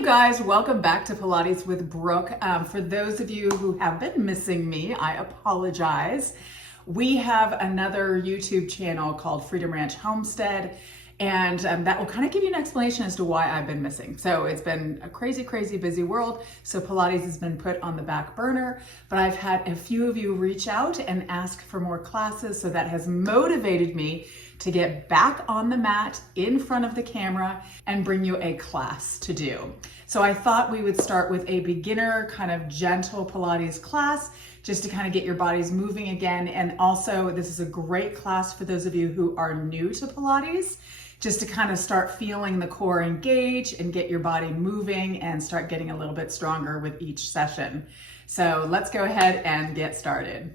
you guys, welcome back to Pilates with Brooke. For those of you who have been missing me, I apologize. We have another YouTube channel called Freedom Ranch Homestead, and that will kind of give you an explanation as to why I've been missing. So it's been a crazy, crazy busy world. So Pilates has been put on the back burner, but I've had a few of you reach out and ask for more classes. So that has motivated me to get back on the mat in front of the camera and bring you a class to do. So I thought we would start with a beginner kind of gentle Pilates class just to kind of get your bodies moving again. And also this is a great class for those of you who are new to Pilates, just to kind of start feeling the core engage and get your body moving and start getting a little bit stronger with each session. So let's go ahead and get started.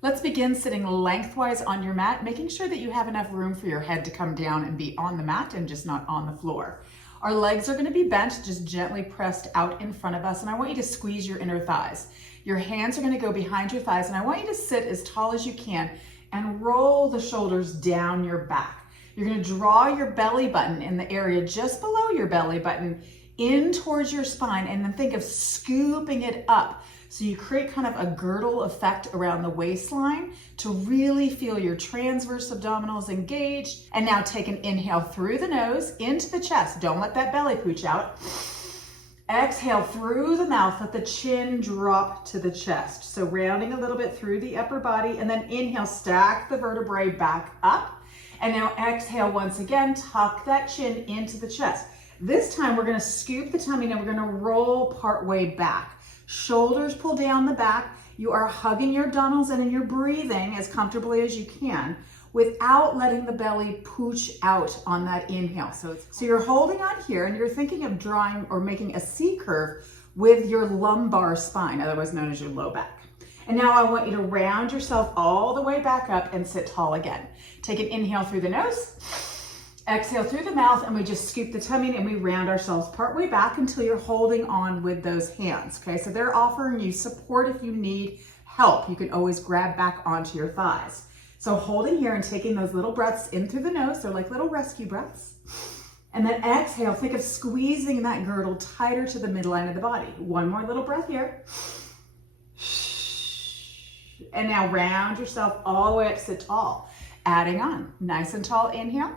Let's begin sitting lengthwise on your mat, making sure that you have enough room for your head to come down and be on the mat and just not on the floor. Our legs are going to be bent, just gently pressed out in front of us, and I want you to squeeze your inner thighs. Your hands are going to go behind your thighs, and I want you to sit as tall as you can and roll the shoulders down your back. You're going to draw your belly button in the area just below your belly button in towards your spine, and then think of scooping it up. So you create kind of a girdle effect around the waistline to really feel your transverse abdominals engaged. And now take an inhale through the nose into the chest. Don't let that belly pooch out. Exhale through the mouth, let the chin drop to the chest. So rounding a little bit through the upper body, and then inhale, stack the vertebrae back up. And now exhale once again, tuck that chin into the chest. This time we're gonna scoop the tummy and we're gonna roll part way back. Shoulders pull down the back. You are hugging your abdominals in and you're breathing as comfortably as you can without letting the belly pooch out on that inhale. So you're holding on here and you're thinking of drawing or making a C curve with your lumbar spine, otherwise known as your low back. And now I want you to round yourself all the way back up and sit tall again. Take an inhale through the nose. Exhale through the mouth, and we just scoop the tummy and we round ourselves part way back until you're holding on with those hands, okay? So they're offering you support if you need help. You can always grab back onto your thighs. So holding here and taking those little breaths in through the nose, they're like little rescue breaths. And then exhale, think of squeezing that girdle tighter to the midline of the body. One more little breath here. And now round yourself all the way up, sit tall. Adding on, nice and tall inhale.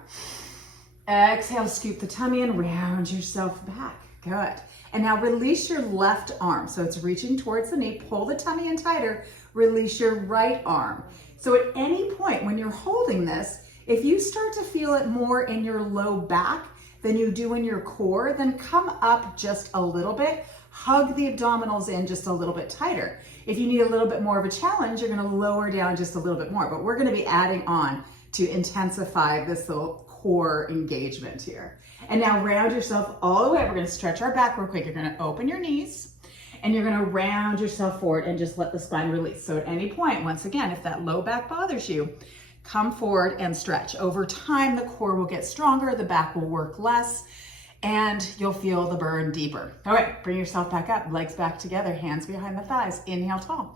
Exhale, scoop the tummy and round yourself back. Good. And now release your left arm. So it's reaching towards the knee. Pull the tummy in tighter. Release your right arm. So at any point when you're holding this, if you start to feel it more in your low back than you do in your core, then come up just a little bit. Hug the abdominals in just a little bit tighter. If you need a little bit more of a challenge, you're going to lower down just a little bit more. But we're going to be adding on to intensify this little core engagement here. And now round yourself all the way. We're going to stretch our back real quick. You're going to open your knees and you're going to round yourself forward and just let the spine release. So at any point, once again, if that low back bothers you, come forward and stretch. Over time, the core will get stronger, the back will work less, and you'll feel the burn deeper. All right, bring yourself back up, legs back together, hands behind the thighs. Inhale tall.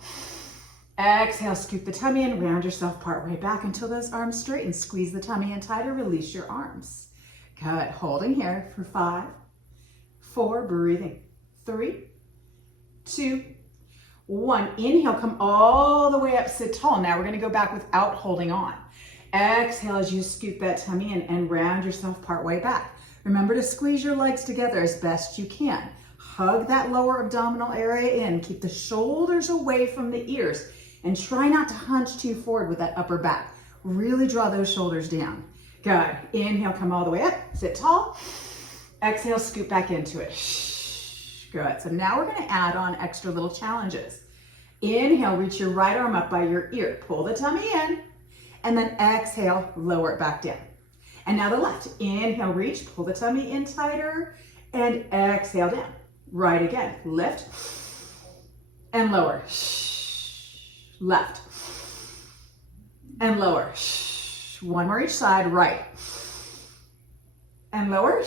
Exhale, scoop the tummy and round yourself part way back until those arms straighten. Squeeze the tummy in tighter, release your arms. Good, holding here for 5, 4, breathing. 3, 2, 1. Inhale, come all the way up, sit tall. Now we're gonna go back without holding on. Exhale as you scoop that tummy in and round yourself part way back. Remember to squeeze your legs together as best you can. Hug that lower abdominal area in. Keep the shoulders away from the ears. And try not to hunch too forward with that upper back. Really draw those shoulders down. Good. Inhale, come all the way up, sit tall. Exhale, scoop back into it. Good. So now we're going to add on extra little challenges. Inhale, reach your right arm up by your ear. Pull the tummy in. And then exhale, lower it back down. And now the left. Inhale, reach, pull the tummy in tighter. And exhale down. Right again. Lift. And lower. Left and lower. One more each side. Right and lower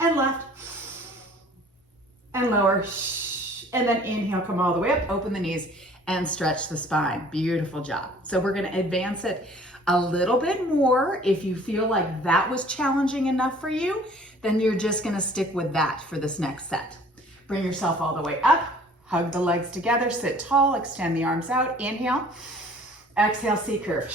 and left and lower. And then inhale, come all the way up, open the knees and stretch the spine. Beautiful job. So we're going to advance it a little bit more. If you feel like that was challenging enough for you, then you're just gonna stick with that for this next set. Bring yourself all the way up, hug the legs together, sit tall, extend the arms out, inhale, exhale, C curve.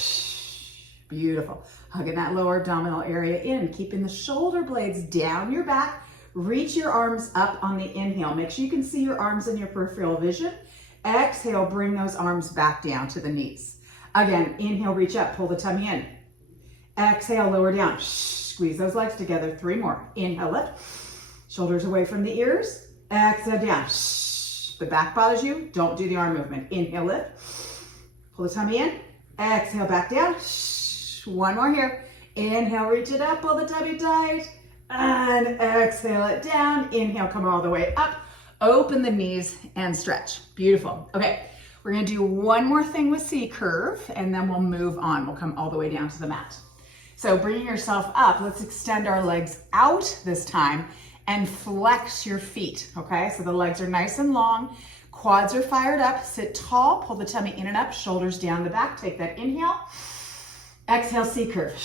Beautiful. Hugging that lower abdominal area in, keeping the shoulder blades down your back. Reach your arms up on the inhale. Make sure you can see your arms in your peripheral vision. Exhale, bring those arms back down to the knees. Again, inhale, reach up, pull the tummy in. Exhale, lower down. Squeeze those legs together. 3 more. Inhale, lift. Shoulders away from the ears. Exhale, down. The back bothers you, don't do the arm movement. Inhale, lift. Pull the tummy in. Exhale, back down. 1 more here. Inhale, reach it up, pull the tummy tight. And exhale it down. Inhale, come all the way up. Open the knees and stretch. Beautiful. Okay, we're gonna do one more thing with C curve and then we'll move on. We'll come all the way down to the mat. So bringing yourself up, let's extend our legs out this time and flex your feet, okay? So the legs are nice and long, quads are fired up, sit tall, pull the tummy in and up, shoulders down the back, take that inhale. Exhale, C curve.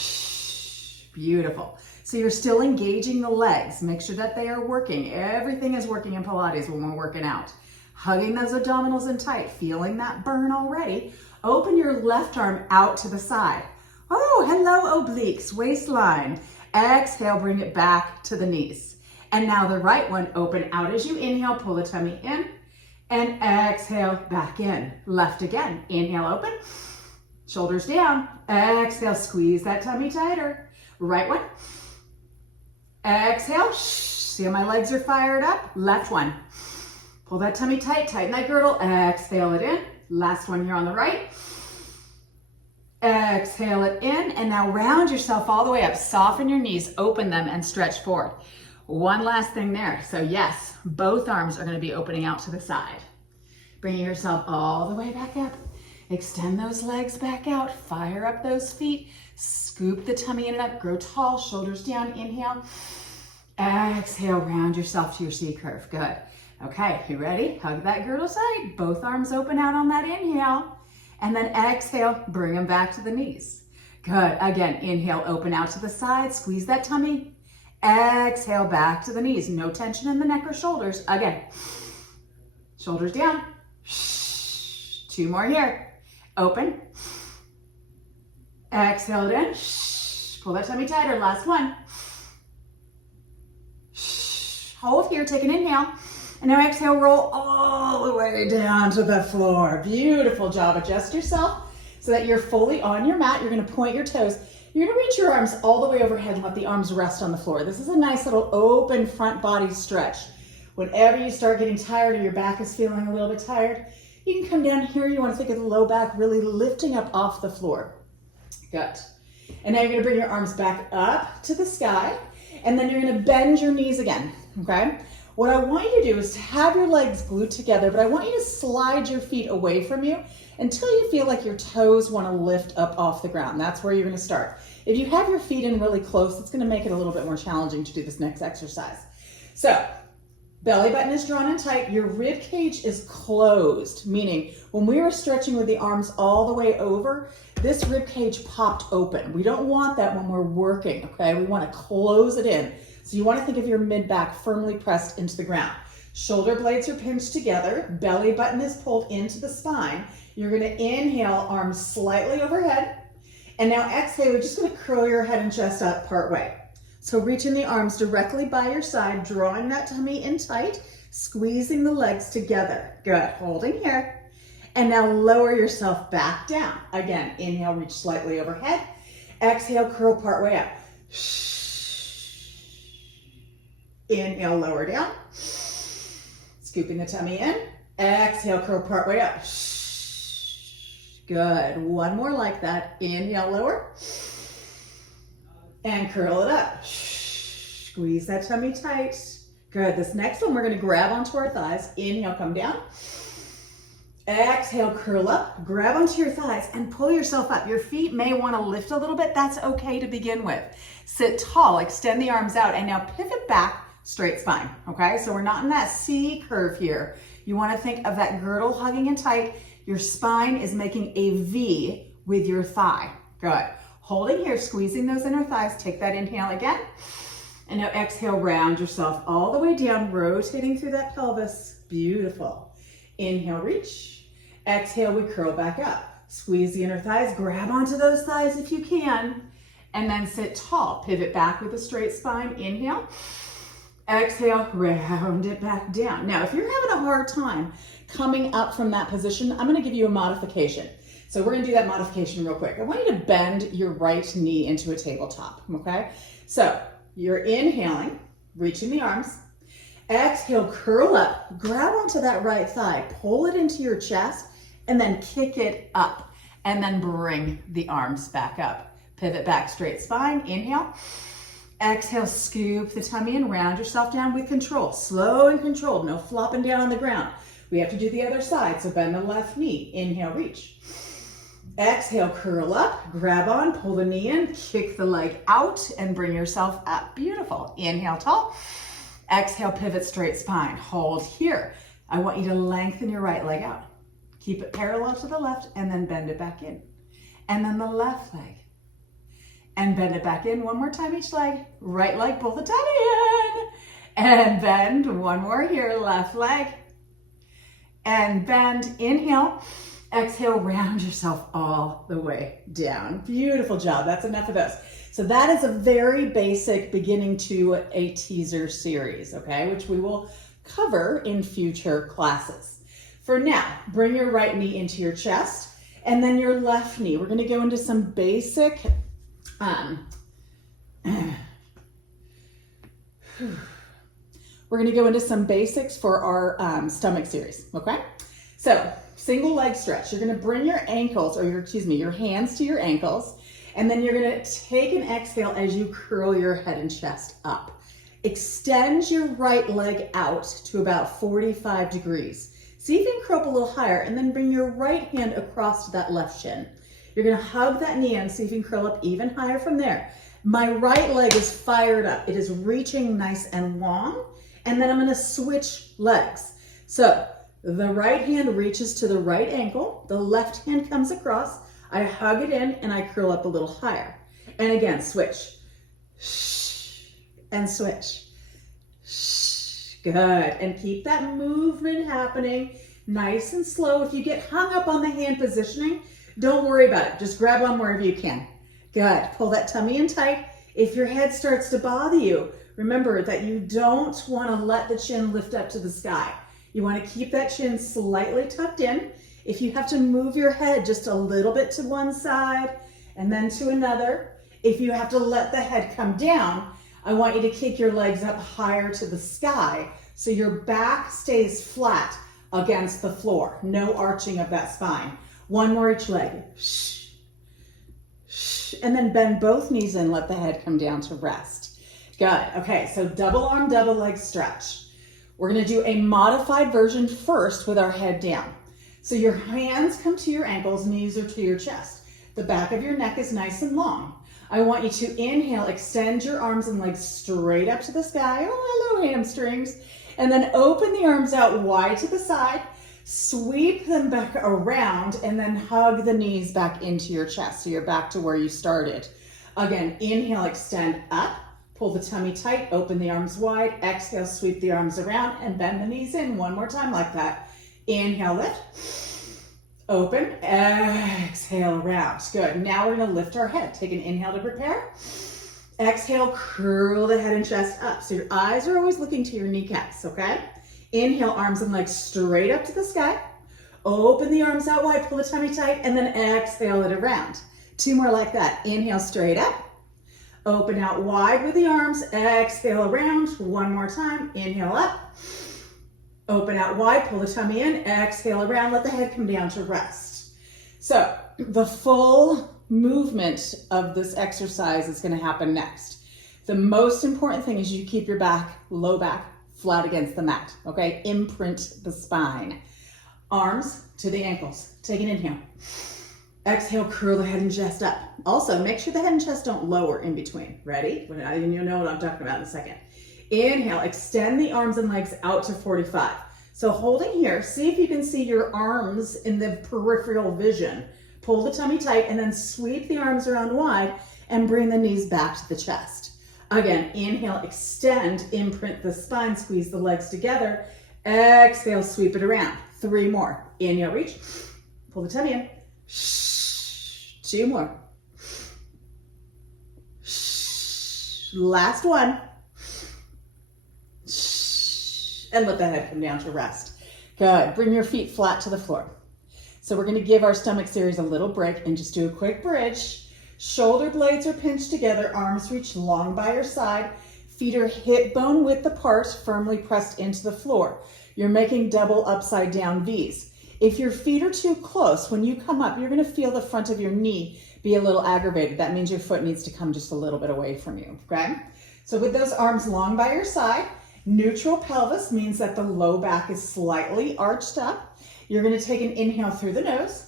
Beautiful. So you're still engaging the legs. Make sure that they are working. Everything is working in Pilates when we're working out. Hugging those abdominals in tight, feeling that burn already. Open your left arm out to the side. Oh, hello, obliques, waistline. Exhale, bring it back to the knees. And now the right one, open out as you inhale, pull the tummy in, and exhale, back in. Left again, inhale, open. Shoulders down, exhale, squeeze that tummy tighter. Right one, exhale, see how my legs are fired up? Left one, pull that tummy tight, tighten that girdle, exhale it in. Last one here on the right, exhale it in, and now round yourself all the way up, soften your knees, open them and stretch forward. One last thing there, so yes, both arms are gonna be opening out to the side. Bringing yourself all the way back up. Extend those legs back out, fire up those feet, scoop the tummy in and up, grow tall, shoulders down, inhale. Exhale, round yourself to your C curve, good. Okay, you ready? Hug that girdle tight, both arms open out on that inhale, and then exhale, bring them back to the knees. Good, again, inhale, open out to the side, squeeze that tummy. Exhale, back to the knees, no tension in the neck or shoulders. Again, shoulders down. 2 more here. Open. Exhale it in. Pull that tummy tighter. Last one. Hold here. Take an inhale. And now exhale, roll all the way down to the floor. Beautiful job. Adjust yourself so that you're fully on your mat. You're going to point your toes. You're going to reach your arms all the way overhead and let the arms rest on the floor. This is a nice little open front body stretch. Whenever you start getting tired or your back is feeling a little bit tired, you can come down here. You want to think of the low back really lifting up off the floor. Good. And now you're going to bring your arms back up to the sky, and then you're going to bend your knees again, okay? What I want you to do is to have your legs glued together, but I want you to slide your feet away from you until you feel like your toes want to lift up off the ground. That's where you're going to start. If you have your feet in really close, it's going to make it a little bit more challenging to do this next exercise. So, belly button is drawn in tight, your rib cage is closed, meaning when we were stretching with the arms all the way over, this rib cage popped open. We don't want that when we're working, okay? We want to close it in. So you want to think of your mid-back firmly pressed into the ground. Shoulder blades are pinched together, belly button is pulled into the spine. You're going to inhale, arms slightly overhead, and now exhale, you're just going to curl your head and chest up part way. So reaching the arms directly by your side, drawing that tummy in tight, squeezing the legs together. Good, holding here. And now lower yourself back down. Again, inhale, reach slightly overhead. Exhale, curl part way up. Inhale, lower down. Scooping the tummy in. Exhale, curl part way up. Good, one more like that. Inhale, lower. And curl it up. Squeeze that tummy tight. Good. This next one, we're going to grab onto our thighs. Inhale, come down. Exhale, curl up. Grab onto your thighs and pull yourself up. Your feet may want to lift a little bit. That's okay to begin with. Sit tall, extend the arms out, and now pivot back, straight spine. Okay, so we're not in that C curve here. You want to think of that girdle hugging in tight. Your spine is making a V with your thigh. Good. Holding here, squeezing those inner thighs. Take that inhale again. And now exhale, round yourself all the way down, rotating through that pelvis. Beautiful. Inhale, reach. Exhale, we curl back up. Squeeze the inner thighs, grab onto those thighs if you can, and then sit tall. Pivot back with a straight spine. Inhale. Exhale, round it back down. Now, if you're having a hard time coming up from that position, I'm gonna give you a modification. So we're gonna do that modification real quick. I want you to bend your right knee into a tabletop, okay? So you're inhaling, reaching the arms. Exhale, curl up, grab onto that right thigh, pull it into your chest, and then kick it up, and then bring the arms back up. Pivot back, straight spine, inhale. Exhale, scoop the tummy and round yourself down with control. Slow and controlled, no flopping down on the ground. We have to do the other side, so bend the left knee. Inhale, reach. Exhale, curl up, grab on, pull the knee in, kick the leg out, and bring yourself up. Beautiful. Inhale, tall. Exhale, pivot, straight spine. Hold here. I want you to lengthen your right leg out. Keep it parallel to the left, and then bend it back in. And then the left leg. And bend it back in. One more time each leg. Right leg, pull the tummy in. And bend. One more here. Left leg. And bend. Inhale. Exhale, round yourself all the way down. Beautiful job. That's enough of those. So that is a very basic beginning to a teaser series, okay, which we will cover in future classes. For now, bring your right knee into your chest and then your left knee. We're going to go into some basic we're going to go into some basics for our stomach series, okay? So single leg stretch. You're going to bring your ankles, or your hands to your ankles, and then you're going to take an exhale as you curl your head and chest up. Extend your right leg out to about 45 degrees. See if you can curl up a little higher, and then bring your right hand across to that left shin. You're going to hug that knee in, see if you can curl up even higher from there. My right leg is fired up. It is reaching nice and long, and then I'm going to switch legs. So the right hand reaches to the right ankle, the left hand comes across, I hug it in, and I curl up a little higher. And again, switch. And switch. Good. And keep that movement happening nice and slow. If you get hung up on the hand positioning, don't worry about it. Just grab on wherever you can. Good. Pull that tummy in tight. If your head starts to bother you, remember that you don't want to let the chin lift up to the sky. You want to keep that chin slightly tucked in. If you have to move your head just a little bit to one side and then to another, if you have to let the head come down, I want you to kick your legs up higher to the sky so your back stays flat against the floor. No arching of that spine. One more each leg. And then bend both knees and let the head come down to rest. Good. Okay, so double arm, double leg stretch. We're going to do a modified version first with our head down. So your hands come to your ankles, knees are to your chest. The back of your neck is nice and long. I want you to inhale, extend your arms and legs straight up to the sky. Oh, hello, hamstrings. And then open the arms out wide to the side, sweep them back around, and then hug the knees back into your chest. So you're back to where you started. Again, inhale, extend up. Pull the tummy tight, open the arms wide, exhale, sweep the arms around, and bend the knees in one more time like that. Inhale, lift, open, exhale, around. Good. Now we're going to lift our head. Take an inhale to prepare. Exhale, curl the head and chest up. So your eyes are always looking to your kneecaps, okay? Inhale, arms and legs straight up to the sky. Open the arms out wide, pull the tummy tight, and then exhale it around. Two more like that. Inhale, straight up. Open out wide with the arms, exhale around. One more time, inhale up. Open out wide, pull the tummy in, exhale around, let the head come down to rest. So the full movement of this exercise is going to happen next. The most important thing is you keep your back, low back, flat against the mat, okay? Imprint the spine. Arms to the ankles. Take an inhale. Exhale, curl the head and chest up. Also, make sure the head and chest don't lower in between. Ready? You'll know what I'm talking about in a second. Inhale, extend the arms and legs out to 45. So holding here, see if you can see your arms in the peripheral vision. Pull the tummy tight and then sweep the arms around wide and bring the knees back to the chest. Again, inhale, extend, imprint the spine, squeeze the legs together. Exhale, sweep it around. 3 more. Inhale, reach. Pull the tummy in. 2 more. Last one. And let the head come down to rest. Good. Bring your feet flat to the floor. So we're going to give our stomach series a little break and just do a quick bridge. Shoulder blades are pinched together, arms reach long by your side. Feet are hip bone width apart, firmly pressed into the floor. You're making double upside down V's. If your feet are too close, when you come up, you're going to feel the front of your knee be a little aggravated. That means your foot needs to come just a little bit away from you, okay? So with those arms long by your side, neutral pelvis means that the low back is slightly arched up. You're going to take an inhale through the nose,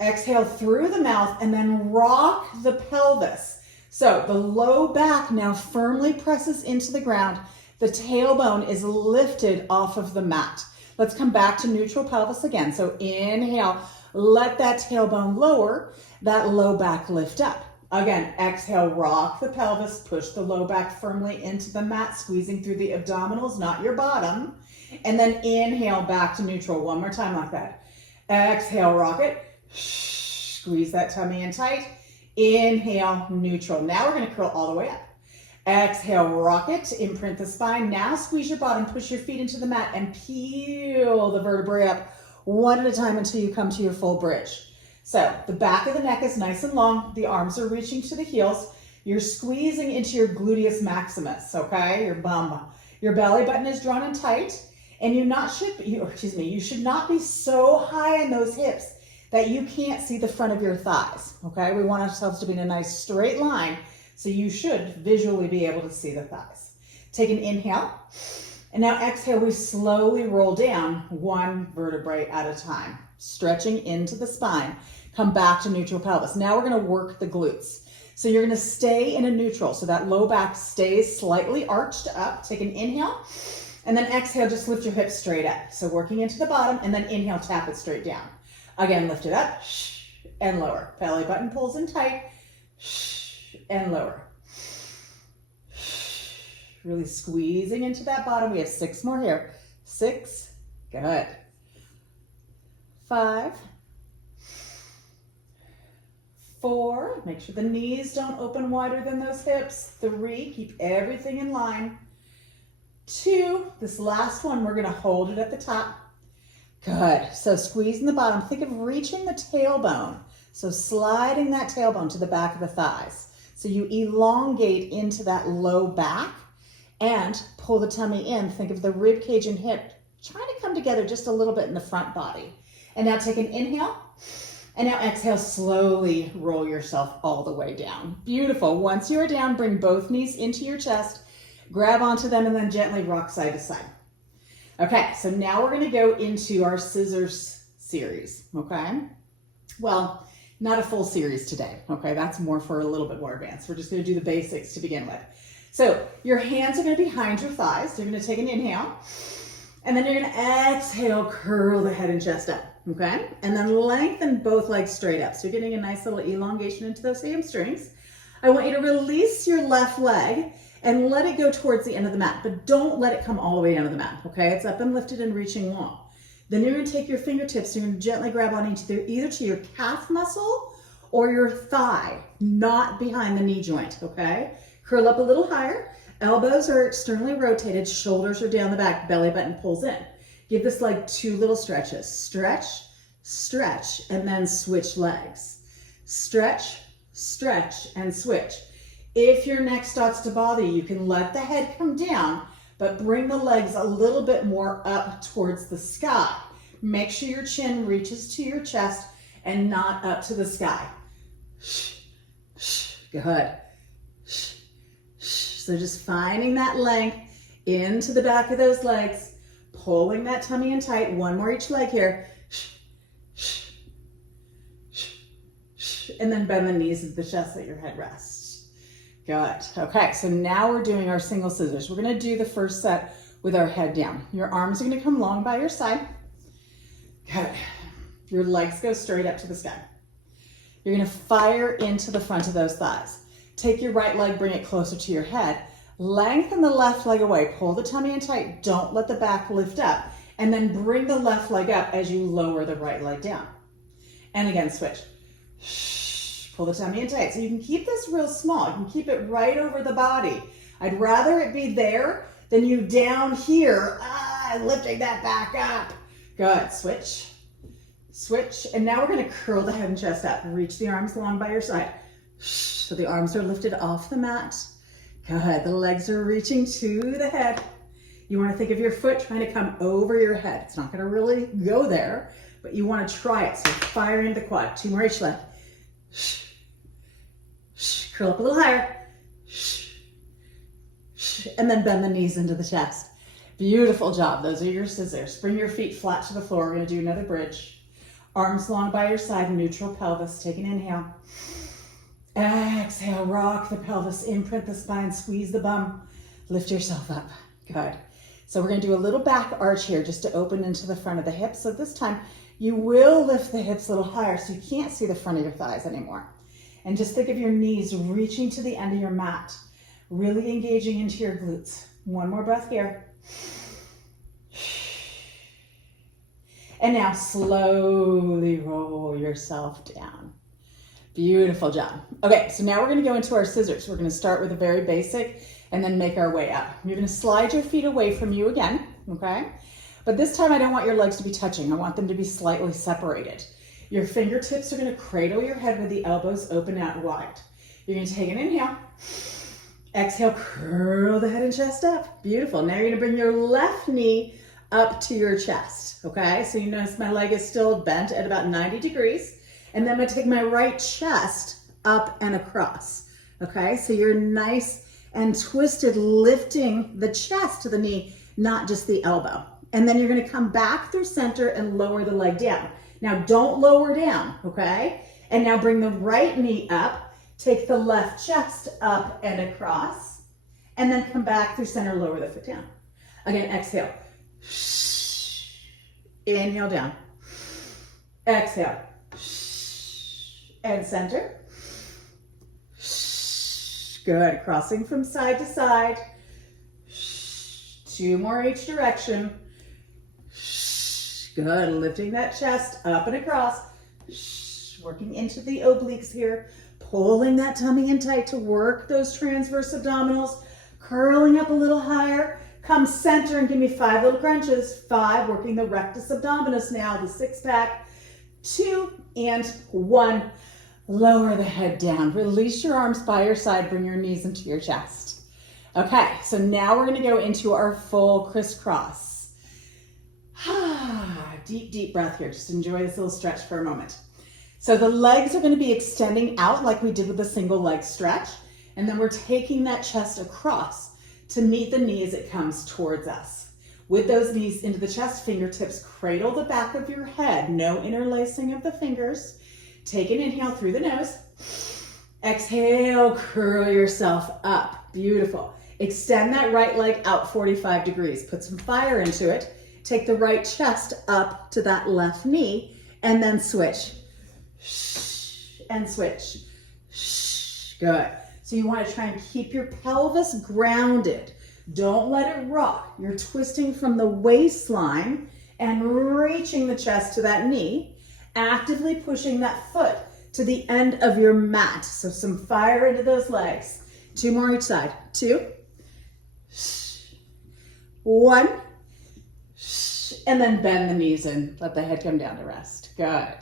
exhale through the mouth, and then rock the pelvis. So the low back now firmly presses into the ground. The tailbone is lifted off of the mat. Let's come back to neutral pelvis again. So inhale, let that tailbone lower, that low back lift up. Again, exhale, rock the pelvis, push the low back firmly into the mat, squeezing through the abdominals, not your bottom. And then inhale back to neutral. One more time like that. Exhale, rock it. Squeeze that tummy in tight. Inhale, neutral. Now we're going to curl all the way up. Exhale, rock it, imprint the spine. Now squeeze your bottom, push your feet into the mat and peel the vertebrae up one at a time until you come to your full bridge. So the back of the neck is nice and long. The arms are reaching to the heels. You're squeezing into your gluteus maximus, okay? Your bum. Your belly button is drawn in tight, and you should not be so high in those hips that you can't see the front of your thighs, okay? We want ourselves to be in a nice straight line, so you should visually be able to see the thighs. Take an inhale, and now exhale, we slowly roll down one vertebrae at a time, stretching into the spine. Come back to neutral pelvis. Now we're gonna work the glutes. So you're gonna stay in a neutral, so that low back stays slightly arched up. Take an inhale, and then exhale, just lift your hips straight up. So working into the bottom, and then inhale, tap it straight down. Again, lift it up, and lower. Belly button pulls in tight, and lower. Really squeezing into that bottom. We have 6 more here. 6, good. 5, 4, make sure the knees don't open wider than those hips. 3, keep everything in line. 2, this last one, we're gonna hold it at the top. Good, so squeezing the bottom. Think of reaching the tailbone. So sliding that tailbone to the back of the thighs. So you elongate into that low back and pull the tummy in. Think of the rib cage and hip trying to come together just a little bit in the front body. And now take an inhale, and now exhale, slowly roll yourself all the way down. Beautiful. Once you're down, bring both knees into your chest, grab onto them, and then gently rock side to side. Okay, so now we're gonna go into our scissors series, okay? Well, not a full series today, okay? That's more for a little bit more advanced. We're just gonna do the basics to begin with. So your hands are gonna be behind your thighs. So you're gonna take an inhale, and then you're gonna exhale, curl the head and chest up, okay? And then lengthen both legs straight up. So you're getting a nice little elongation into those hamstrings. I want you to release your left leg and let it go towards the end of the mat, but don't let it come all the way down to the mat, okay? It's up and lifted and reaching long. Then you're gonna take your fingertips, you're gonna gently grab on either to your calf muscle or your thigh, not behind the knee joint, okay? Curl up a little higher, elbows are externally rotated, shoulders are down the back, belly button pulls in. Give this leg 2 little stretches. Stretch, stretch, and then switch legs. Stretch, stretch, and switch. If your neck starts to bother you, you can let the head come down, but bring the legs a little bit more up towards the sky. Make sure your chin reaches to your chest and not up to the sky. Good. So just finding that length into the back of those legs, pulling that tummy in tight. 1 more each leg here. And then bend the knees of the chest, let your head rest. Good. Okay, so now we're doing our single scissors. We're gonna do the first set with our head down. Your arms are gonna come long by your side. Good. Your legs go straight up to the sky. You're gonna fire into the front of those thighs. Take your right leg, bring it closer to your head. Lengthen the left leg away. Pull the tummy in tight. Don't let the back lift up. And then bring the left leg up as you lower the right leg down. And again, switch. Pull the tummy in tight. So you can keep this real small. You can keep it right over the body. I'd rather it be there than you down here, lifting that back up. Good, switch, switch. And now we're gonna curl the head and chest up. Reach the arms along by your side. So the arms are lifted off the mat. Good, the legs are reaching to the head. You wanna think of your foot trying to come over your head. It's not gonna really go there, but you wanna try it. So fire into the quad. 2 more each leg. Curl up a little higher. And then bend the knees into the chest. Beautiful job. Those are your scissors. Bring your feet flat to the floor. We're going to do another bridge. Arms long by your side, neutral pelvis. Take an inhale. Exhale, rock the pelvis, imprint the spine, squeeze the bum. Lift yourself up. Good. So we're going to do a little back arch here just to open into the front of the hips. So this time you will lift the hips a little higher so you can't see the front of your thighs anymore. And just think of your knees reaching to the end of your mat. Really engaging into your glutes. One more breath here. And now slowly roll yourself down. Beautiful job. Okay, so now we're gonna go into our scissors. We're gonna start with a very basic and then make our way up. You're gonna slide your feet away from you again, okay? But this time I don't want your legs to be touching. I want them to be slightly separated. Your fingertips are gonna cradle your head with the elbows open out wide. You're gonna take an inhale. Exhale, curl the head and chest up. Beautiful. Now you're gonna bring your left knee up to your chest, okay? So you notice my leg is still bent at about 90 degrees. And then I'm gonna take my right chest up and across, okay? So you're nice and twisted, lifting the chest to the knee, not just the elbow. And then you're gonna come back through center and lower the leg down. Now don't lower down, okay? And now bring the right knee up. Take the left chest up and across, and then come back through center, lower the foot down. Again, exhale. Inhale down. Exhale. And center. Good, crossing from side to side. 2 more each direction. Good, lifting that chest up and across. Working into the obliques here. Pulling that tummy in tight to work those transverse abdominals, curling up a little higher. Come center and give me 5 little crunches. 5, working the rectus abdominis now, the 6-pack. 2 and 1. Lower the head down. Release your arms by your side. Bring your knees into your chest. Okay, so now we're going to go into our full crisscross. Deep, deep breath here. Just enjoy this little stretch for a moment. So the legs are going to be extending out like we did with the single leg stretch. And then we're taking that chest across to meet the knee as it comes towards us. With those knees into the chest, fingertips cradle the back of your head. No interlacing of the fingers. Take an inhale through the nose. Exhale, curl yourself up. Beautiful. Extend that right leg out 45 degrees. Put some fire into it. Take the right chest up to that left knee and then switch. And switch. Good. So you want to try and keep your pelvis grounded. Don't let it rock. You're twisting from the waistline and reaching the chest to that knee, actively pushing that foot to the end of your mat. So some fire into those legs. 2 more each side. 2, 1, and then bend the knees in. Let the head come down to rest. Good.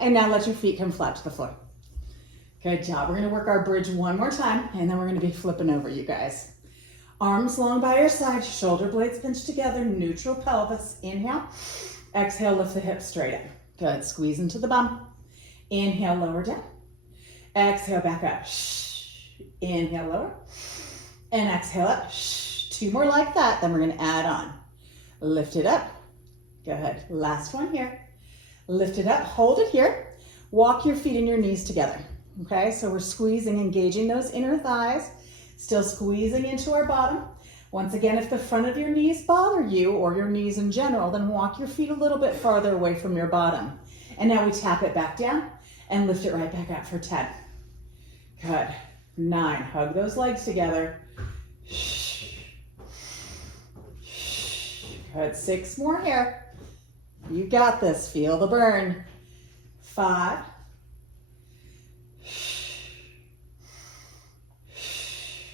And now let your feet come flat to the floor. Good job. We're going to work our bridge one more time, and then we're going to be flipping over, you guys. Arms long by your side, shoulder blades pinched together, neutral pelvis. Inhale. Exhale, lift the hips straight up. Good. Squeeze into the bum. Inhale, lower down. Exhale, back up. Inhale, lower. And exhale up. 2 more like that. Then we're going to add on. Lift it up. Good. Last one here. Lift it up. Hold it here. Walk your feet and your knees together. Okay, so we're squeezing, engaging those inner thighs. Still squeezing into our bottom. Once again, if the front of your knees bother you, or your knees in general, then walk your feet a little bit farther away from your bottom. And now we tap it back down and lift it right back up for 10, Good. 9. Hug those legs together. Good. 6 more here. You got this. Feel the burn. 5.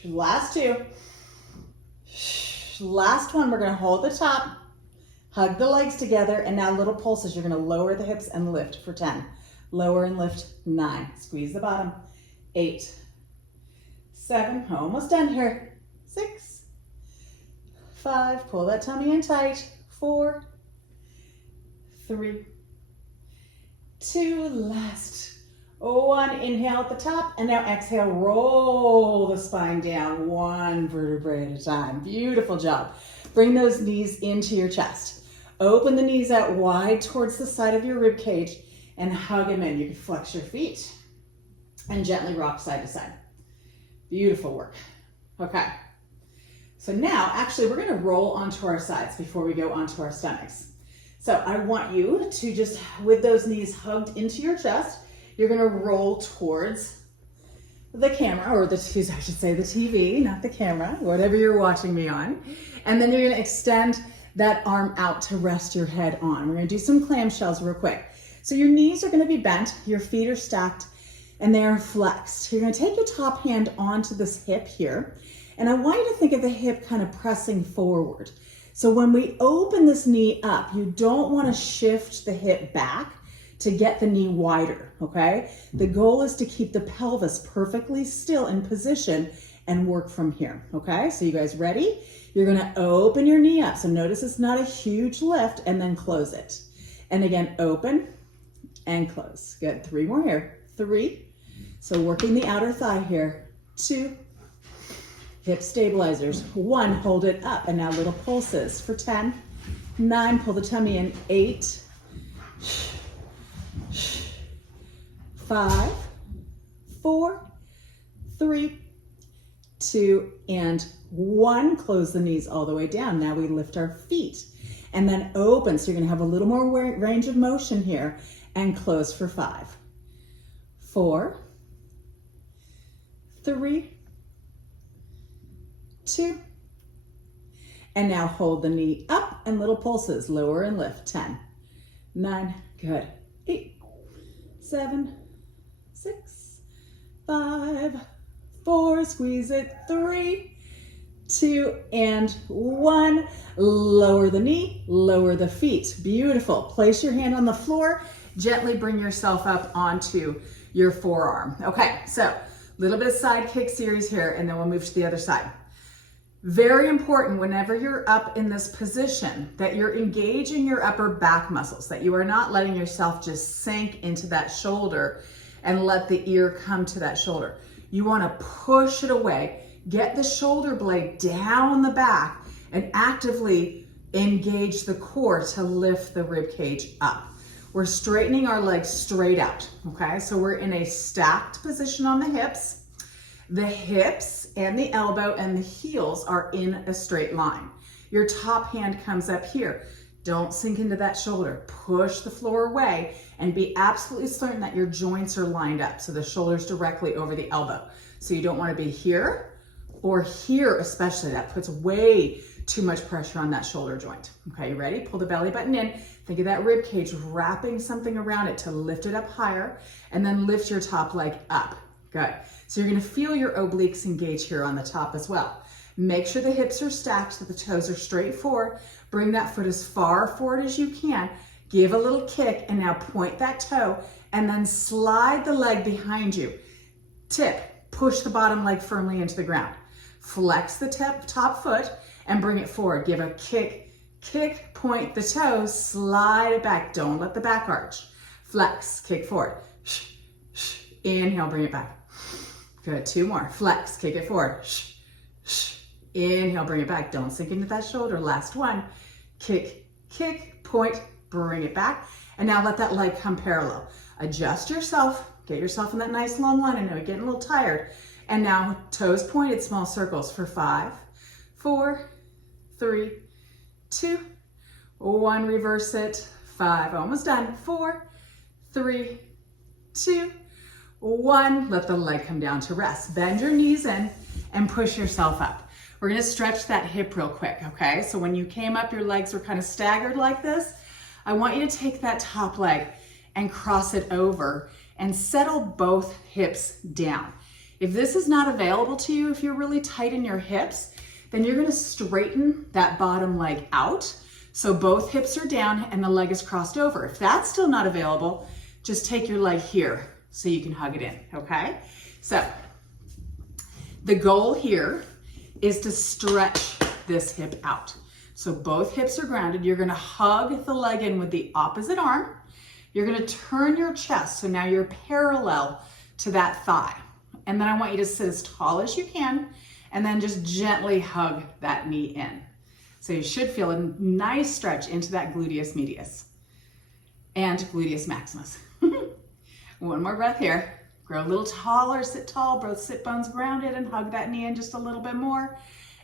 Last 2. Last one. We're going to hold the top. Hug the legs together. And now little pulses. You're going to lower the hips and lift for 10. Lower and lift. 9. Squeeze the bottom. 8. 7. Almost done here. 6. 5. Pull that tummy in tight. 4. 3. 2. Last 1. Inhale at the top, and now exhale. Roll the spine down 1 vertebrae at a time. Beautiful job. Bring those knees into your chest. Open the knees out wide towards the side of your rib cage and hug them in. You can flex your feet and gently rock side to side. Beautiful work. Okay. So now, actually, we're going to roll onto our sides before we go onto our stomachs. So I want you to just, with those knees hugged into your chest, you're going to roll towards the camera, or I should say the TV, not the camera, whatever you're watching me on. And then you're going to extend that arm out to rest your head on. We're going to do some clamshells real quick. So your knees are going to be bent, your feet are stacked, and they're flexed. You're going to take your top hand onto this hip here. And I want you to think of the hip kind of pressing forward. So when we open this knee up, you don't want to shift the hip back to get the knee wider, okay? The goal is to keep the pelvis perfectly still in position and work from here, okay? So you guys ready? You're going to open your knee up. So notice it's not a huge lift, and then close it. And again, open and close. Good. 3 more here. 3. So working the outer thigh here. 2. Hip stabilizers. 1, hold it up, and now little pulses for 10. 9, pull the tummy in. 8. 5, 4, 3, 2, and 1. Close the knees all the way down. Now we lift our feet and then open. So you're going to have a little more range of motion here, and close for 5, 4, 3, 2, and now hold the knee up and little pulses. Lower and lift. 10, 9, good. 8, 7, 6, 5, 4, squeeze it. 3, 2, and 1. Lower the knee, lower the feet. Beautiful. Place your hand on the floor. Gently bring yourself up onto your forearm. Okay, so a little bit of side kick series here, and then we'll move to the other side. Very important whenever you're up in this position that you're engaging your upper back muscles, that you are not letting yourself just sink into that shoulder and let the ear come to that shoulder. You want to push it away, get the shoulder blade down the back, and actively engage the core to lift the rib cage up. We're straightening our legs straight out, okay? So we're in a stacked position on the hips. The hips and the elbow and the heels are in a straight line. Your top hand comes up here. Don't sink into that shoulder. Push the floor away and be absolutely certain that your joints are lined up. So the shoulder's directly over the elbow. So you don't want to be here or here especially. That puts way too much pressure on that shoulder joint. Okay, you ready? Pull the belly button in. Think of that rib cage wrapping something around it to lift it up higher, and then lift your top leg up. Good. So you're going to feel your obliques engage here on the top as well. Make sure the hips are stacked so the toes are straight forward. Bring that foot as far forward as you can. Give a little kick, and now point that toe, and then slide the leg behind you. Tip, push the bottom leg firmly into the ground. Flex the top foot and bring it forward. Give a kick, kick, point the toes, slide it back. Don't let the back arch. Flex, kick forward. Inhale, bring it back. Good, 2 more. Flex, kick it forward. Inhale, bring it back. Don't sink into that shoulder. Last one. Kick, kick, point, bring it back. And now let that leg come parallel. Adjust yourself. Get yourself in that nice long line. I know you're getting a little tired. And now toes pointed, small circles for 5, 4, 3, 2, 1. Reverse it. 5, almost done. 4, 3, 2, 1, let the leg come down to rest. Bend your knees in and push yourself up. We're gonna stretch that hip real quick, okay? So when you came up, your legs were kind of staggered like this. I want you to take that top leg and cross it over and settle both hips down. If this is not available to you, if you're really tight in your hips, then you're gonna straighten that bottom leg out. So both hips are down and the leg is crossed over. If that's still not available, just take your leg here so you can hug it in, okay? So the goal here is to stretch this hip out. So both hips are grounded. You're gonna hug the leg in with the opposite arm. You're gonna turn your chest, so now you're parallel to that thigh. And then I want you to sit as tall as you can and then just gently hug that knee in. So you should feel a nice stretch into that gluteus medius and gluteus maximus. One more breath here. Grow a little taller, sit tall, both sit bones grounded, and hug that knee in just a little bit more.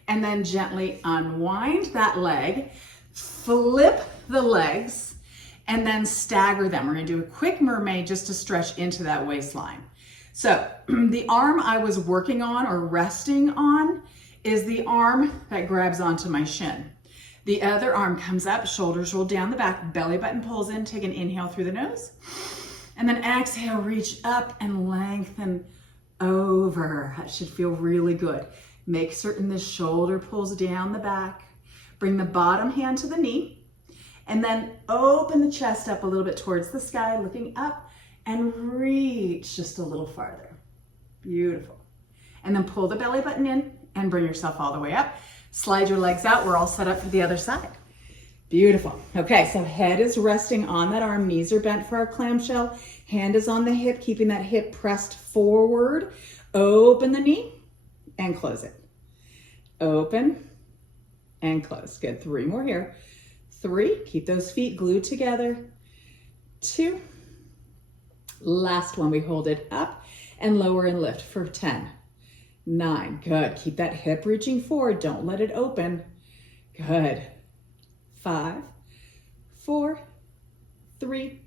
And then gently unwind that leg, flip the legs, and then stagger them. We're gonna do a quick mermaid just to stretch into that waistline. So the arm I was working on or resting on is the arm that grabs onto my shin. The other arm comes up, shoulders roll down the back, belly button pulls in, take an inhale through the nose, and then exhale, reach up and lengthen over. That should feel really good. Make certain the shoulder pulls down the back. Bring the bottom hand to the knee, and then open the chest up a little bit towards the sky, looking up, and reach just a little farther. Beautiful. And then pull the belly button in and bring yourself all the way up. Slide your legs out. We're all set up for the other side. Beautiful. Okay, so head is resting on that arm. Knees are bent for our clamshell. Hand is on the hip, keeping that hip pressed forward. Open the knee and close it. Open and close. Good. 3 more here. 3. Keep those feet glued together. 2. Last one. We hold it up and lower and lift for 10. 9. Good. Keep that hip reaching forward. Don't let it open. Good. 5, 4, 3,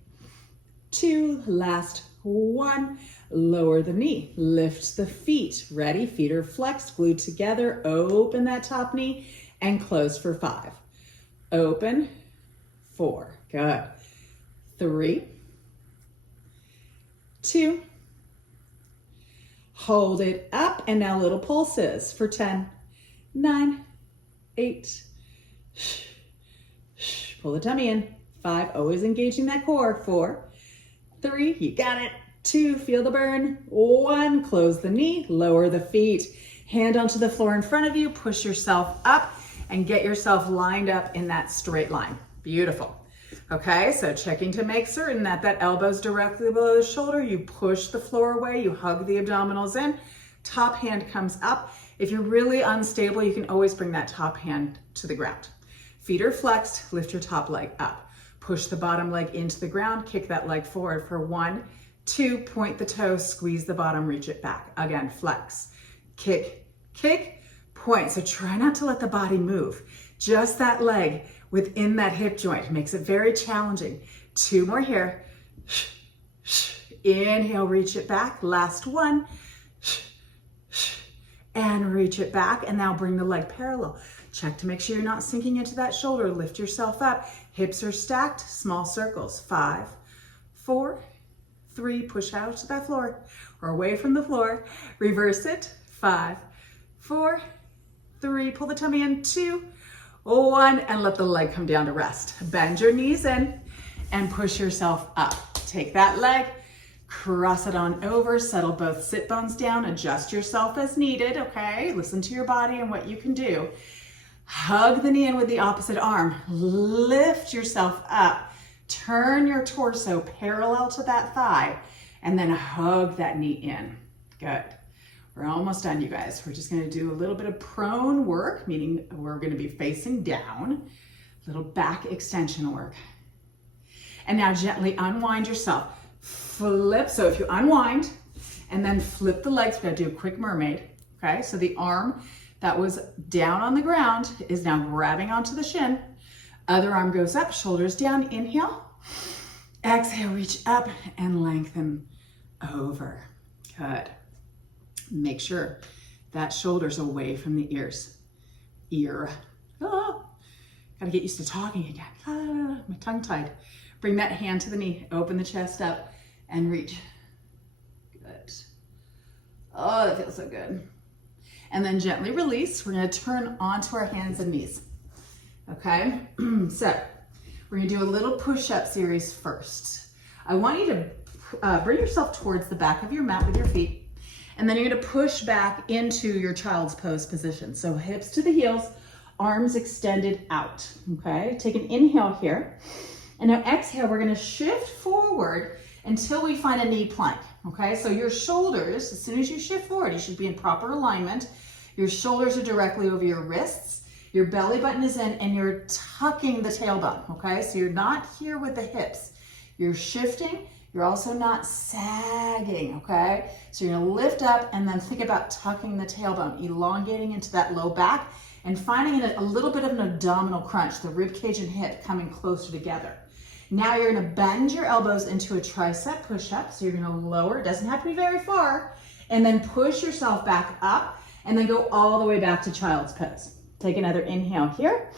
2. Last 1. Lower the knee. Lift the feet. Ready? Feet are flexed, glued together. Open that top knee and close for 5. Open. 4. Good. 3, 2. Hold it up, and now little pulses for 10, 9, 8. Pull the tummy in. 5, always engaging that core. 4, 3, you got it. 2, feel the burn. 1, close the knee, lower the feet. Hand onto the floor in front of you, push yourself up and get yourself lined up in that straight line. Beautiful. Okay, so checking to make certain that that elbow's directly below the shoulder. You push the floor away, you hug the abdominals in, top hand comes up. If you're really unstable, you can always bring that top hand to the ground. Feet are flexed, lift your top leg up. Push the bottom leg into the ground, kick that leg forward for 1, 2, point the toes, squeeze the bottom, reach it back. Again, flex, kick, kick, point. So try not to let the body move. Just that leg within that hip joint makes it very challenging. 2 more here. Inhale, reach it back. Last 1. And reach it back. And now bring the leg parallel. Check to make sure you're not sinking into that shoulder. Lift yourself up. Hips are stacked. Small circles. 5, 4, 3. Push out to that floor or away from the floor. Reverse it. 5, 4, 3. Pull the tummy in. 2, 1, and let the leg come down to rest. Bend your knees in and push yourself up. Take that leg, cross it on over, settle both sit bones down, adjust yourself as needed, okay? Listen to your body and what you can do. Hug the knee in with the opposite arm. Lift yourself up. Turn your torso parallel to that thigh, and then hug that knee in. Good. We're almost done, you guys. We're just gonna do a little bit of prone work, meaning we're gonna be facing down, little back extension work. And now gently unwind yourself. Flip, so if you unwind and then flip the legs, we're gonna do a quick mermaid, okay? So the arm that was down on the ground is now grabbing onto the shin. Other arm goes up, shoulders down, inhale. Exhale, reach up and lengthen over. Good. Make sure that shoulder's away from the ears. Gotta get used to talking again. My tongue tied. Bring that hand to the knee, open the chest up and reach. Good. Oh, that feels so good. And then gently release. We're gonna turn onto our hands and knees. Okay, so we're gonna do a little push-up series first. I want you to bring yourself towards the back of your mat with your feet, and then you're gonna push back into your child's pose position. So hips to the heels, arms extended out, okay? Take an inhale here, and now exhale, we're gonna shift forward until we find a knee plank, okay? So your shoulders, as soon as you shift forward, you should be in proper alignment. Your shoulders are directly over your wrists, your belly button is in, and you're tucking the tailbone, okay? So you're not here with the hips. You're shifting, you're also not sagging, okay? So you're gonna lift up and then think about tucking the tailbone, elongating into that low back and finding a little bit of an abdominal crunch, the rib cage and hip coming closer together. Now you're gonna bend your elbows into a tricep push-up. So you're gonna lower, it doesn't have to be very far, and then push yourself back up and then go all the way back to child's pose. Take another inhale here.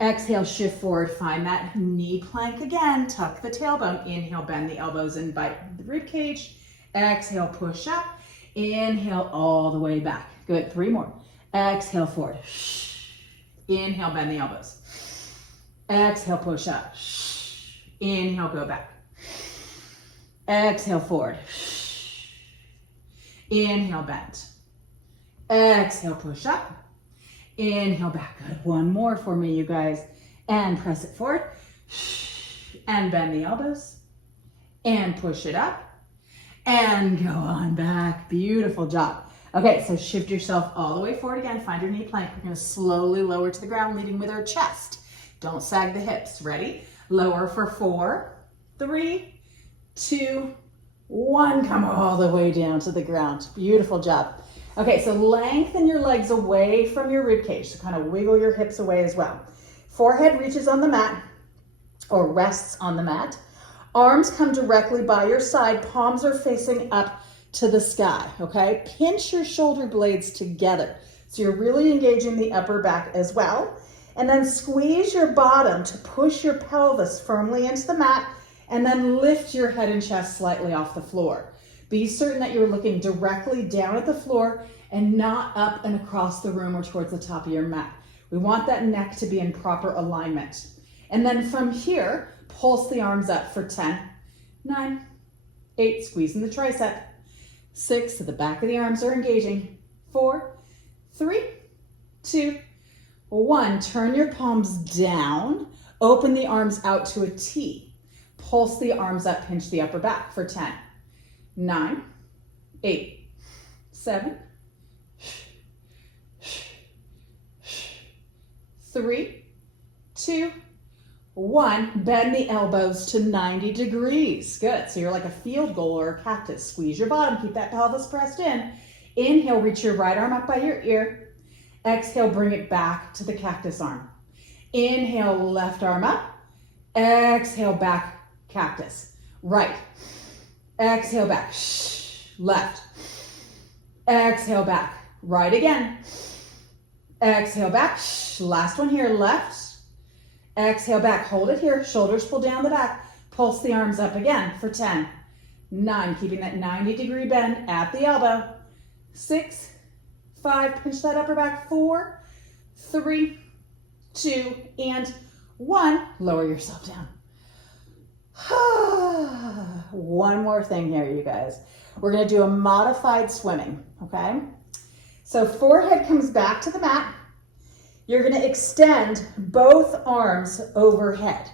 Exhale, shift forward, find that knee plank again, tuck the tailbone. Inhale, bend the elbows and bite the rib cage. Exhale, push up. Inhale, all the way back. Good, 3 more. Exhale, forward. Inhale, bend the elbows. Exhale, push up. Inhale, go back. Exhale, forward. Inhale, bend. Exhale, push up. Inhale, back. Good. 1 more for me, you guys. And press it forward. And bend the elbows. And push it up. And go on back. Beautiful job. Okay, so shift yourself all the way forward again. Find your knee plank. We're going to slowly lower to the ground, leading with our chest. Don't sag the hips. Ready? Lower for 4, 3, 2, 1. Come all the way down to the ground. Beautiful job. Okay, so lengthen your legs away from your rib cage. So kind of wiggle your hips away as well. Forehead reaches on the mat or rests on the mat. Arms come directly by your side. Palms are facing up to the sky, okay? Pinch your shoulder blades together. So you're really engaging the upper back as well. And then squeeze your bottom to push your pelvis firmly into the mat, and then lift your head and chest slightly off the floor. Be certain that you're looking directly down at the floor and not up and across the room or towards the top of your mat. We want that neck to be in proper alignment. And then from here, pulse the arms up for 10, 9, 8, squeezing the tricep, 6, so the back of the arms are engaging, 4, 3, 2, 1. Turn your palms down, open the arms out to a T. Pulse the arms up, pinch the upper back for 10, 9, 8, 7, 3, 2, 1. Bend the elbows to 90 degrees. Good. So you're like a field goal or a cactus. Squeeze your bottom. Keep that pelvis pressed in. Inhale, reach your right arm up by your ear. Exhale, bring it back to the cactus arm. Inhale, left arm up. Exhale, back, cactus. Right. Exhale, back. Left. Exhale, back. Right again. Exhale, back. Last one here, left. Exhale, back. Hold it here. Shoulders pull down the back. Pulse the arms up again for 10, 9. Keeping that 90-degree bend at the elbow. 6, 5. Pinch that upper back. 4, 3, 2, and 1. Lower yourself down. One more thing here, you guys. We're going to do a modified swimming, okay? So forehead comes back to the mat. You're going to extend both arms overhead.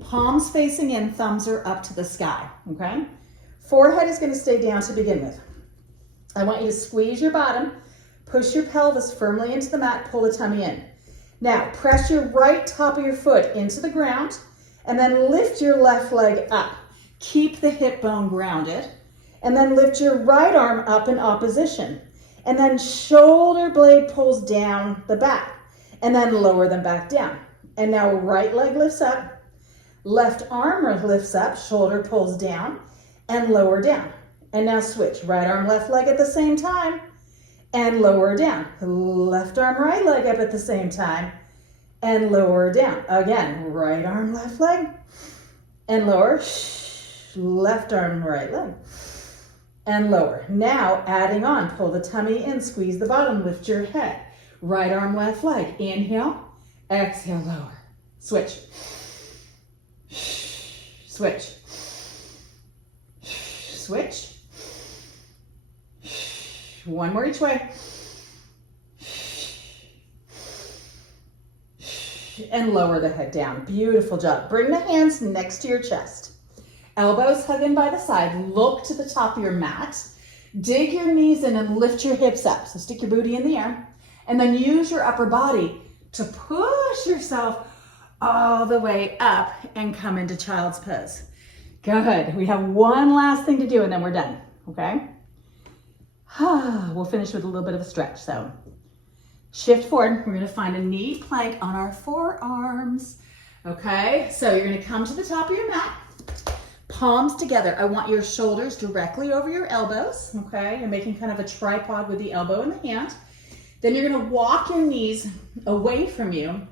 Palms facing in, thumbs are up to the sky, okay? Forehead is going to stay down to begin with. I want you to squeeze your bottom, push your pelvis firmly into the mat, pull the tummy in. Now, press your right top of your foot into the ground, and then lift your left leg up. Keep the hip bone grounded, and then lift your right arm up in opposition. And then shoulder blade pulls down the back, and then lower them back down. And now right leg lifts up, left arm lifts up, shoulder pulls down, and lower down. And now switch. Right arm, left leg at the same time. And lower down. Left arm, right leg up at the same time. And lower down. Again, right arm, left leg. And lower. Left arm, right leg. And lower. Now adding on. Pull the tummy in. Squeeze the bottom. Lift your head. Right arm, left leg. Inhale. Exhale, lower. Switch. Switch. Switch. One more each way. And lower the head down. Beautiful job. Bring the hands next to your chest. Elbows hug in by the side. Look to the top of your mat. Dig your knees in and lift your hips up. So stick your booty in the air. And then use your upper body to push yourself all the way up and come into child's pose. Good. We have one last thing to do and then we're done. Okay? We'll finish with a little bit of a stretch. So shift forward. We're going to find a knee plank on our forearms. Okay? So you're going to come to the top of your mat. Palms together. I want your shoulders directly over your elbows. Okay? You're making kind of a tripod with the elbow and the hand. Then you're going to walk your knees away from you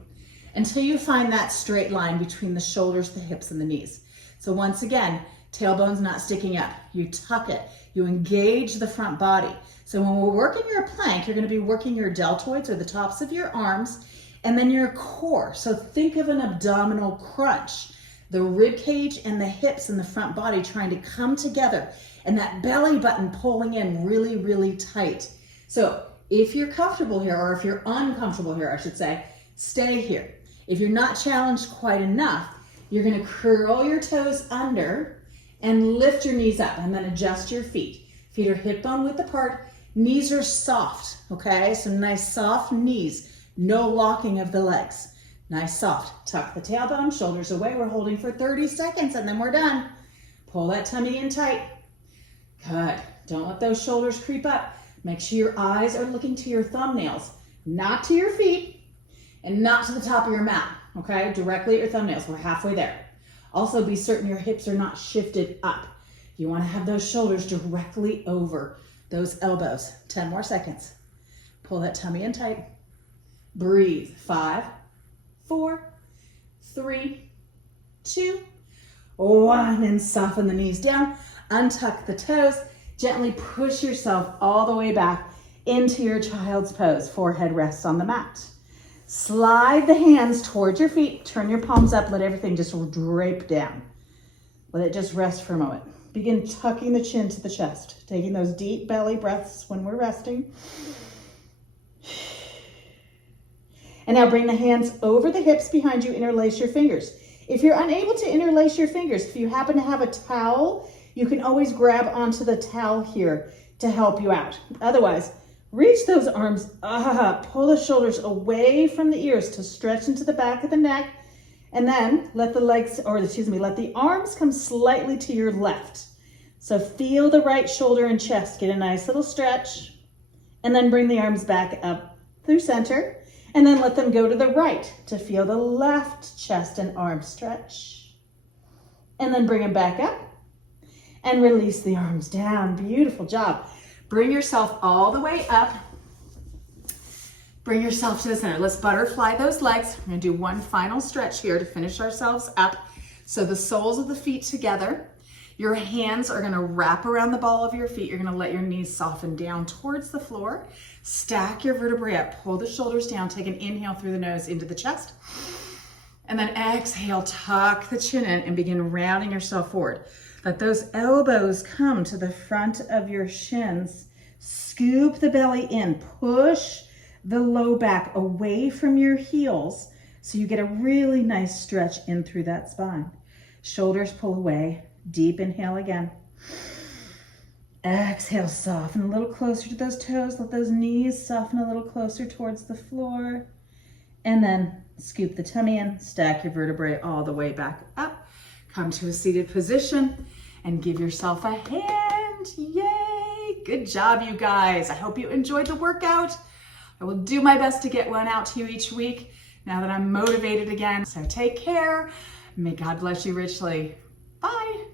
until you find that straight line between the shoulders, the hips, and the knees. So once again, tailbone's not sticking up. You tuck it. You engage the front body. So when we're working your plank, you're going to be working your deltoids or the tops of your arms and then your core. So think of an abdominal crunch. The rib cage and the hips and the front body trying to come together and that belly button pulling in really, really tight. So if you're comfortable here, or if you're uncomfortable here, I should say, stay here. If you're not challenged quite enough, you're going to curl your toes under and lift your knees up and then adjust your feet. Feet are hip bone width apart. Knees are soft, okay? So nice soft knees. No locking of the legs. Nice soft. Tuck the tailbone, shoulders away. We're holding for 30 seconds and then we're done. Pull that tummy in tight. Good. Don't let those shoulders creep up. Make sure your eyes are looking to your thumbnails, not to your feet and not to the top of your mat, okay? Directly at your thumbnails. We're halfway there. Also, be certain your hips are not shifted up. You want to have those shoulders directly over those elbows. 10 more seconds. Pull that tummy in tight. Breathe. 5, 4, 3, 2, 1. And soften the knees down. Untuck the toes. Gently push yourself all the way back into your child's pose. Forehead rests on the mat. Slide the hands towards your feet. Turn your palms up. Let everything just drape down. Let it just rest for a moment. Begin tucking the chin to the chest. Taking those deep belly breaths when we're resting. And now bring the hands over the hips behind you. Interlace your fingers. If you're unable to interlace your fingers, if you happen to have a towel, you can always grab onto the towel here to help you out. Otherwise, reach those arms up. Pull the shoulders away from the ears to stretch into the back of the neck. And then let the arms come slightly to your left. So feel the right shoulder and chest. Get a nice little stretch. And then bring the arms back up through center. And then let them go to the right to feel the left chest and arm stretch. And then bring them back up. And release the arms down. Beautiful job. Bring yourself all the way up. Bring yourself to the center. Let's butterfly those legs. We're going to do one final stretch here to finish ourselves up. So the soles of the feet together. Your hands are going to wrap around the ball of your feet. You're going to let your knees soften down towards the floor. Stack your vertebrae up. Pull the shoulders down. Take an inhale through the nose into the chest. And then exhale, tuck the chin in and begin rounding yourself forward. Let those elbows come to the front of your shins. Scoop the belly in. Push the low back away from your heels so you get a really nice stretch in through that spine. Shoulders pull away. Deep inhale again. Exhale, soften a little closer to those toes. Let those knees soften a little closer towards the floor. And then scoop the tummy in. Stack your vertebrae all the way back up. Come to a seated position and give yourself a hand. Yay! Good job, you guys. I hope you enjoyed the workout. I will do my best to get one out to you each week now that I'm motivated again. So take care. May God bless you richly. Bye.